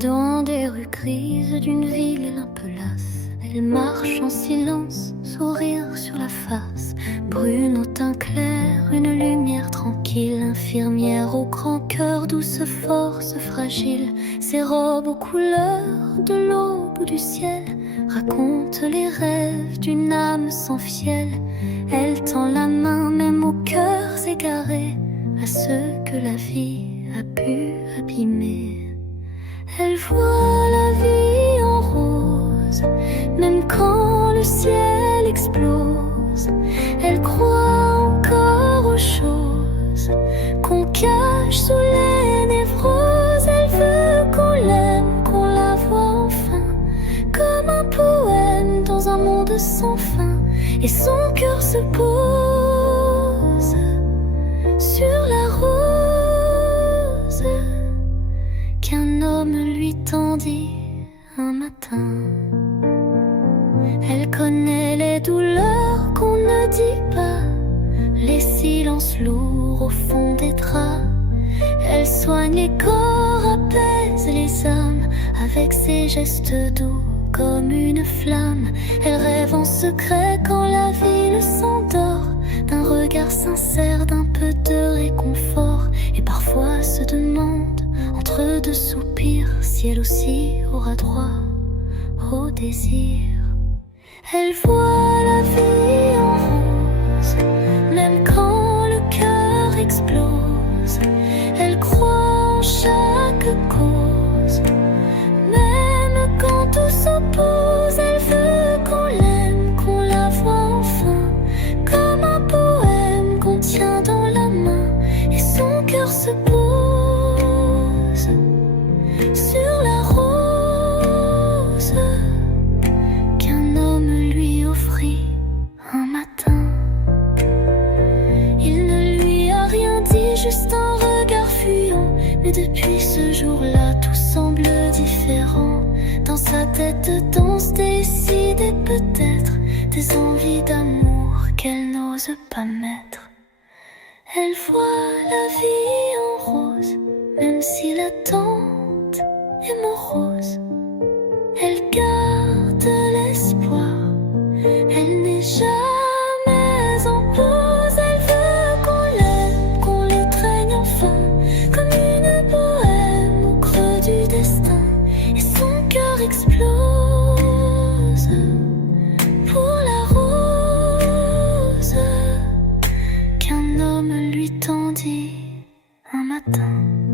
Dans des rues grises d'une ville un peu lasse, elle marche en silence, sourire sur la face. Brune au teint clair, une lumière tranquille, infirmière au grand cœur, douce force fragile. Ses robes aux couleurs de l'aube ou du ciel racontent les rêves d'une âme sans fiel. Elle tend la main même aux cœurs égarés, à ceux que la vie a pu abîmer. Elle voit la vie en rose, même quand le ciel explose. Elle croit encore aux choses qu'on cache sous les névroses. Elle veut qu'on l'aime, qu'on la voie enfin, comme un poème dans un monde sans fin. Et son cœur se pose sur la rose qu'un homme lui tendit un matin. Elle connaît les douleurs qu'on ne dit pas, les silences lourds au fond des draps. Elle soigne les corps, apaise les âmes avec ses gestes doux comme une flamme. Elle rêve en secret quand la ville s'endort, d'un regard sincère, d'un peu de réconfort. Et parfois se demande entre deux soupirs si elle aussi aura droit au désir. Elle voit la vie en rose, même quand le cœur explose. Elle croit en chaque cause, même quand tout s'oppose. Elle veut qu'on l'aime, qu'on la voie enfin, comme un poème qu'on tient dans la main. Et son cœur se pose sur la rose qu'un homme lui offrit un matin. Il ne lui a rien dit, juste un regard fuyant. Mais depuis ce jour-là, tout semble différent. Dans sa tête dansent des idées, peut-être des envies d'amour qu'elle n'ose pas mettre. Elle voit la vie en rose, même si l'attente est morose. Elle garde l'espoir, elle n'est jamais en pause. Elle veut qu'on l'aime, qu'on l'étreigne enfin, comme une bohème au creux du destin. Et son cœur explose pour la rose qu'un homme lui tendit un matin.